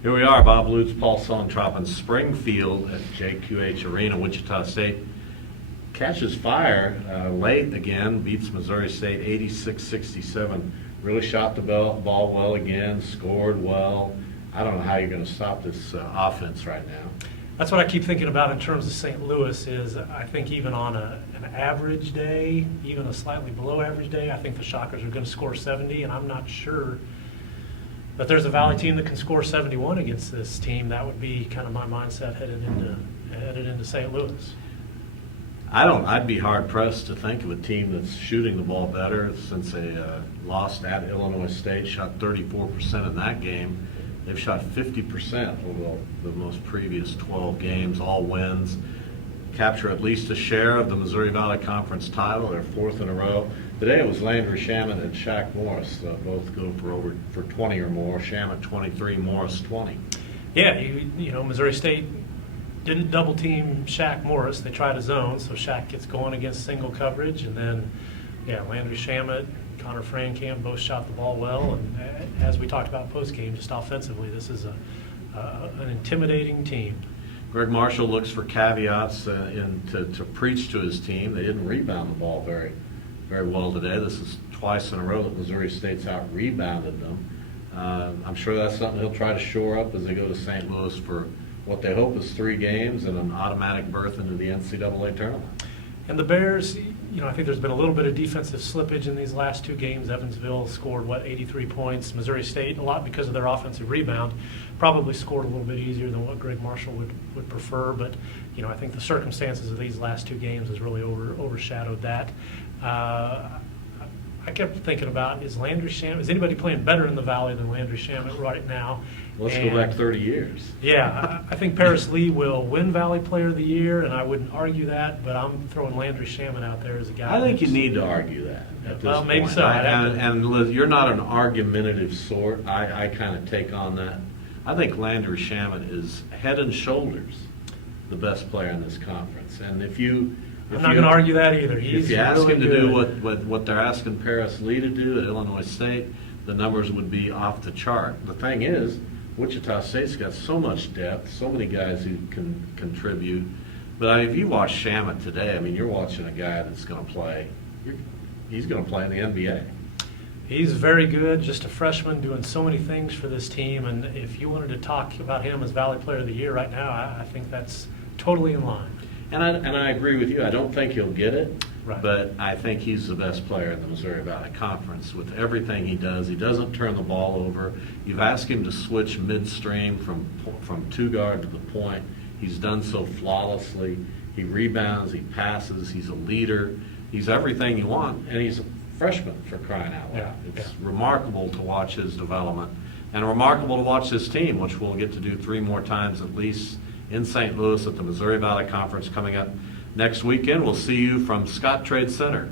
Here we are, Bob Lutz, Paul Suellentrop in Springfield at JQH Arena, Wichita State. Catches fire late again, beats Missouri State 86-67. Really shot the ball well again, scored well. I don't know how you're going to stop this offense right now. That's what I keep thinking about in terms of St. Louis is I think even on an average day, even a slightly below average day, I think the Shockers are going to score 70, and I'm not sure that there's a Valley team that can score 71 against this team. That would be kind of my mindset headed into St. Louis. I'd be hard pressed to think of a team that's shooting the ball better since they lost at Illinois State, shot 34% in that game. They've shot 50% over the most previous 12 games, all wins. Capture at least a share of the Missouri Valley Conference title, their fourth in a row. Today it was Landry Shamet and Shaq Morris, both go for 20 or more. Shamet 23, Morris 20. Yeah, you know, Missouri State didn't double team Shaq Morris. They tried a zone, so Shaq gets going against single coverage, and then, yeah, Landry Shamet, Connor Frankamp both shot the ball well, and as we talked about post-game, just offensively, this is an intimidating team. Greg Marshall looks for caveats to preach to his team. They didn't rebound the ball very well today. This is twice in a row that Missouri State's out-rebounded them. I'm sure that's something he'll try to shore up as they go to St. Louis for what they hope is 3 games and an automatic berth into the NCAA tournament. And the Bears, you know, I think there's been a little bit of defensive slippage in these last 2 games. Evansville scored, 83 points. Missouri State, a lot because of their offensive rebound, probably scored a little bit easier than what Greg Marshall would prefer. But, you know, I think the circumstances of these last 2 games has really overshadowed that. I kept thinking about, is anybody playing better in the Valley than Landry Shamet right now? Let's go back 30 years. Yeah, I think Paris Lee will win Valley Player of the Year, and I wouldn't argue that, but I'm throwing Landry Shamet out there as a guy. I think you need to argue that at this maybe point. so. And Liz, you're not an argumentative sort. I kind of take on that. I think Landry Shamet is head and shoulders the best player in this conference. And I'm not going to argue that either. If you ask him to do what they're asking Paris Lee to do at Illinois State, the numbers would be off the chart. The thing is, Wichita State's got so much depth, so many guys who can contribute. But if you watch Shamet today, I mean, you're watching a guy that's going to play. He's going to play in the NBA. He's very good, just a freshman doing so many things for this team. And if you wanted to talk about him as Valley Player of the Year right now, I think that's totally in line. And I agree with you. I don't think he'll get it, right, but I think he's the best player in the Missouri Valley Conference with everything he does. He doesn't turn the ball over. You've asked him to switch midstream from 2-guard to the point. He's done so flawlessly. He rebounds, he passes, he's a leader. He's everything you want, and he's a freshman, for crying out loud. It's remarkable to watch his development, and remarkable to watch this team, which we'll get to do 3 more times at least in St. Louis at the Missouri Valley Conference coming up next weekend. We'll see you from Scott Trade Center.